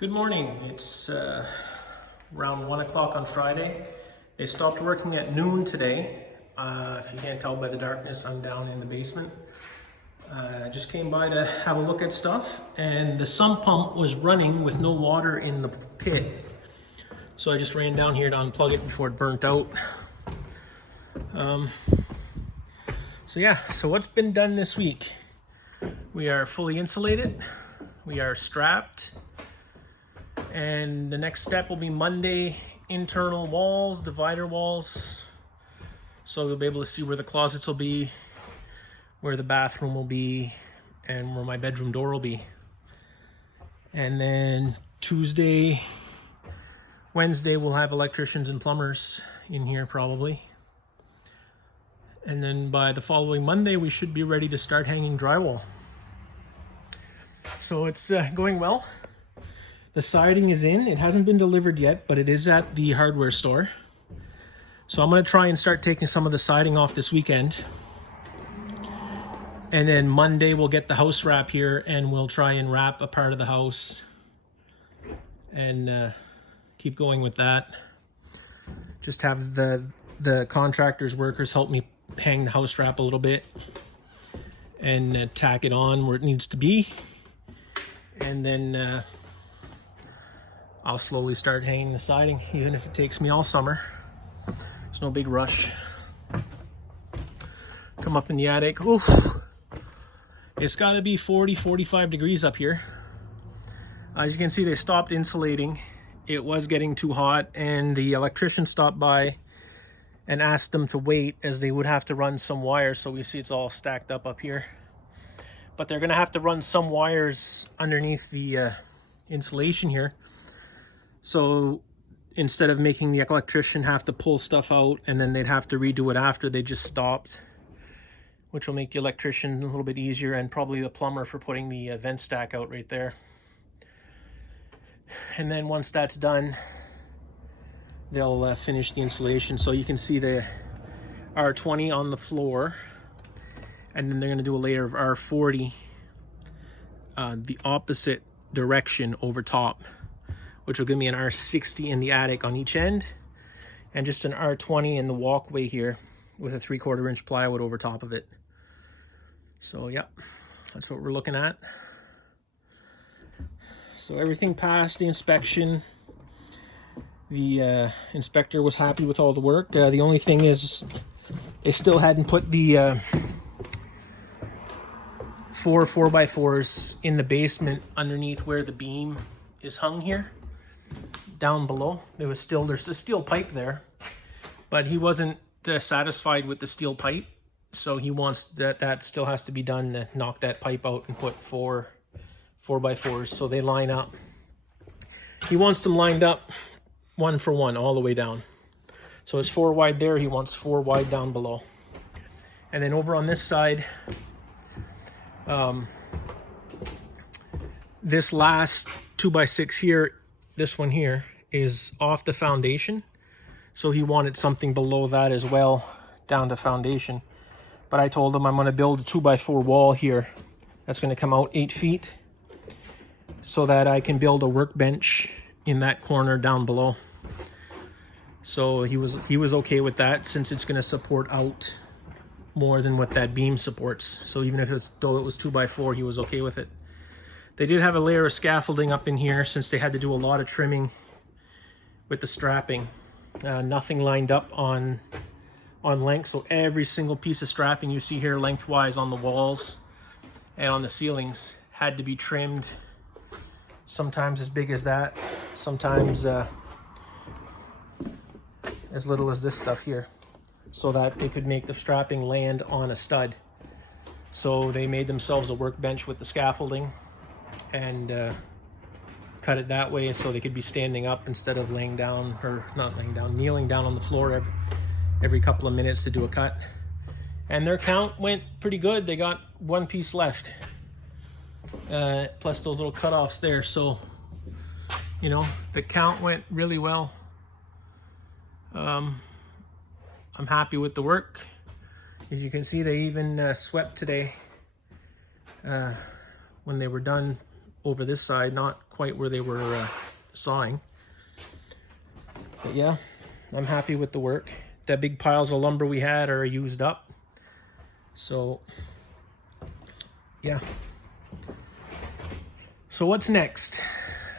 Good morning. It's around 1 o'clock on Friday. They stopped working at noon today. If you can't tell by the darkness, I'm down in the basement. I just came by to have a look at stuff, and the sump pump was running with no water in the pit. So I just ran down here to unplug it before it burnt out. So what's been done this week? We are fully insulated. We are strapped. And the next step will be Monday, internal walls, divider walls. So you'll be able to see where the closets will be, where the bathroom will be, and where my bedroom door will be. And then Tuesday, Wednesday, we'll have electricians and plumbers in here probably. And then by the following Monday, we should be ready to start hanging drywall. So it's going well. The siding is in. It hasn't been delivered yet, but it is at the hardware store. So I'm going to try and start taking some of the siding off this weekend. And then Monday we'll get the house wrap here and we'll try and wrap a part of the house and keep going with that. Just have the contractors, workers help me hang the house wrap a little bit and tack it on where it needs to be. And then I'll slowly start hanging the siding, even if it takes me all summer. There's no big rush. Come up in the attic. Oof. It's got to be 40, 45 degrees up here. As you can see, they stopped insulating. It was getting too hot, and the electrician stopped by and asked them to wait as they would have to run some wires. So we see it's all stacked up here. But they're going to have to run some wires underneath the insulation here. So instead of making the electrician have to pull stuff out and then they'd have to redo it after, they just stopped, which will make the electrician a little bit easier, and probably the plumber for putting the vent stack out right there. And then once that's done, they'll finish the insulation. So you can see the R20 on the floor, and then they're going to do a layer of R40 the opposite direction over top, which will give me an R60 in the attic on each end, and just an R20 in the walkway here with a 3/4 inch plywood over top of it. So yeah, that's what we're looking at. So everything passed the inspection. The inspector was happy with all the work. The only thing is they still hadn't put the 4x4s in the basement underneath where the beam is hung here. Down below, there's a steel pipe there, but he wasn't satisfied with the steel pipe, so he wants that still has to be done to knock that pipe out and put 4x4s so they line up. He wants them lined up 1 for 1 all the way down. So it's 4 wide there, he wants 4 wide down below. And then over on this side, this last 2x6 here, this one here, is off the foundation, so he wanted something below that as well, down to foundation. But I told him I'm going to build a 2x4 wall here that's going to come out 8 feet so that I can build a workbench in that corner down below. So he was okay with that, since it's going to support out more than what that beam supports. So even if though it was 2x4, he was okay with it. They did have a layer of scaffolding up in here since they had to do a lot of trimming with the strapping. Nothing lined up on length, so every single piece of strapping you see here lengthwise on the walls and on the ceilings had to be trimmed, sometimes as big as that, sometimes as little as this stuff here, so that they could make the strapping land on a stud. So they made themselves a workbench with the scaffolding and cut it that way so they could be standing up instead of laying down, or not laying down, kneeling down on the floor every couple of minutes to do a cut. And their count went pretty good. They got 1 piece left, plus those little cutoffs there. So, you know, the count went really well. I'm happy with the work. As you can see, they even swept today when they were done over this side, not quite quite where they were sawing. But yeah, I'm happy with the work. The big piles of lumber we had are used up. So yeah. So what's next?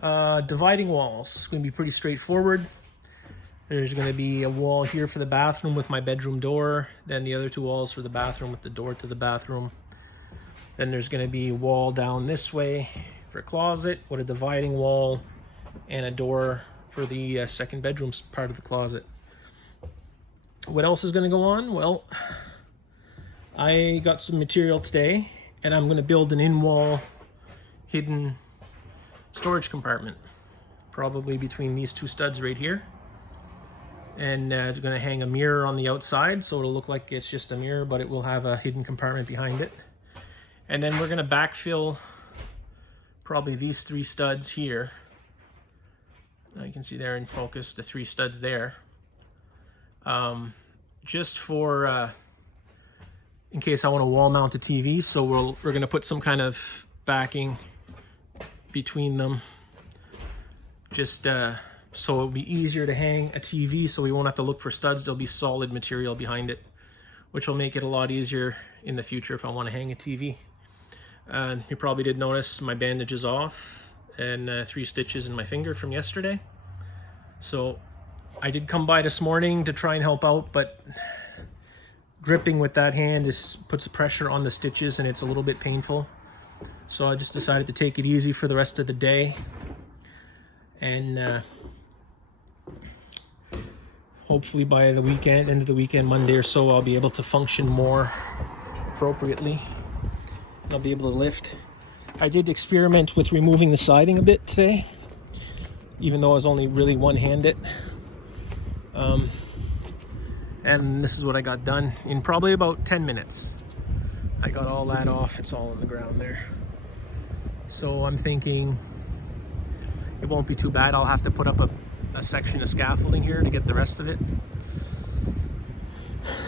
Dividing walls. It's going to be pretty straightforward. There's going to be a wall here for the bathroom with my bedroom door. Then the other 2 walls for the bathroom with the door to the bathroom. Then there's going to be a wall down this way for a closet with a dividing wall and a door for the second bedroom part of the closet. What else is going to go on? Well, I got some material today and I'm going to build an in-wall hidden storage compartment, probably between these 2 studs right here. And it's going to hang a mirror on the outside, so it'll look like it's just a mirror, but it will have a hidden compartment behind it. And then we're going to backfill probably these 3 studs here. You can see there in focus, the 3 studs there. Just for in case I want to wall mount a TV, so we're going to put some kind of backing between them, just so it'll be easier to hang a TV, so we won't have to look for studs. There'll be solid material behind it, which will make it a lot easier in the future if I want to hang a TV. You probably did notice my bandage is off and 3 stitches in my finger from yesterday. So I did come by this morning to try and help out, but gripping with that hand puts pressure on the stitches and it's a little bit painful. So I just decided to take it easy for the rest of the day. And hopefully by the weekend, end of the weekend, Monday or so, I'll be able to function more appropriately. I'll be able to lift. I did experiment with removing the siding a bit today, even though I was only really one-handed. And this is what I got done in probably about 10 minutes. I got all that off. It's all on the ground there. So I'm thinking it won't be too bad. I'll have to put up a section of scaffolding here to get the rest of it.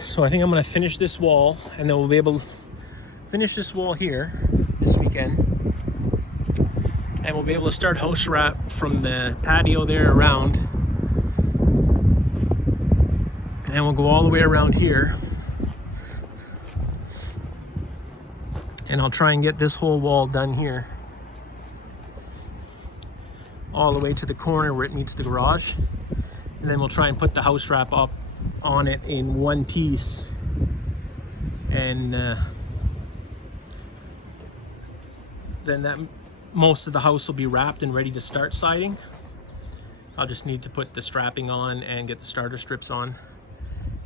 So I think I'm going to finish this wall, and then we'll be able to finish this wall here this weekend. And we'll be able to start house wrap from the patio there around. And we'll go all the way around here. And I'll try and get this whole wall done here, all the way to the corner where it meets the garage. And then we'll try and put the house wrap up on it in one piece. And then most of the house will be wrapped and ready to start siding. I'll just need to put the strapping on and get the starter strips on.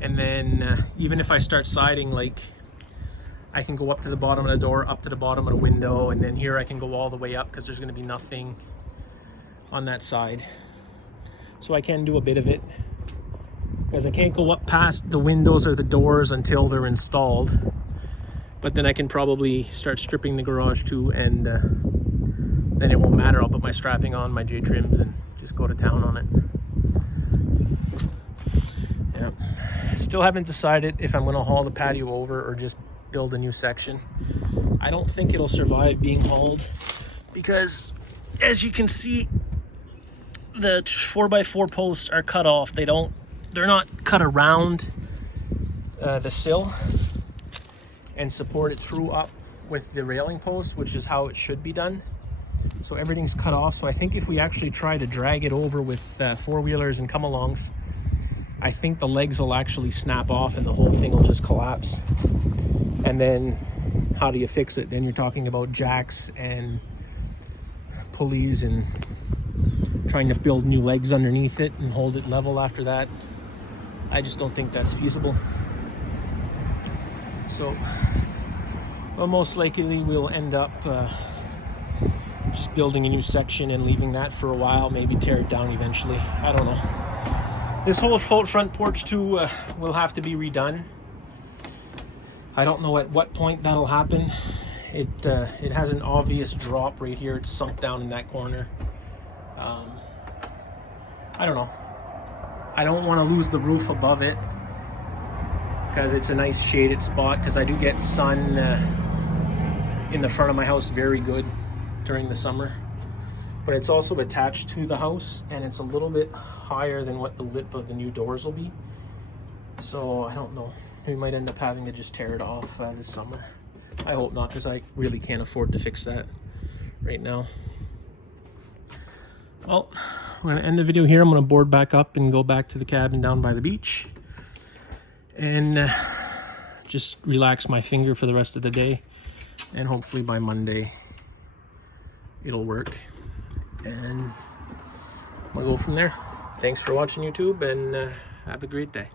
And then even if I start siding, like, I can go up to the bottom of the door, up to the bottom of the window, and then here I can go all the way up because there's going to be nothing on that side. So I can do a bit of it, because I can't go up past the windows or the doors until they're installed. But then I can probably start stripping the garage too, and then it won't matter. I'll put my strapping on, my J-trims, and just go to town on it. Yeah. Still haven't decided if I'm going to haul the patio over or just build a new section. I don't think it'll survive being hauled, because as you can see, the 4x4 posts are cut off. They're not cut around the sill and supported through up with the railing post, which is how it should be done. So everything's cut off. So I think if we actually try to drag it over with four-wheelers and come-alongs, I think the legs will actually snap off and the whole thing will just collapse. And then how do you fix it? Then you're talking about jacks and pulleys and trying to build new legs underneath it and hold it level after that. I just don't think that's feasible. So, well, most likely we'll end up just building a new section and leaving that for a while, maybe tear it down eventually. I don't know. This whole front porch too will have to be redone. I don't know at what point that'll happen. It has an obvious drop right here. It's sunk down in that corner. I don't know. I don't want to lose the roof above it, because it's a nice shaded spot, because I do get sun in the front of my house very good during the summer. but it's also attached to the house, and it's a little bit higher than what the lip of the new doors will be. So I don't know, we might end up having to just tear it off this summer. I hope not, because I really can't afford to fix that right now. Well, I'm going to end the video here. I'm going to board back up and go back to the cabin down by the beach and just relax my finger for the rest of the day, and hopefully by Monday it'll work, and we'll go from there. Thanks for watching, YouTube, and have a great day.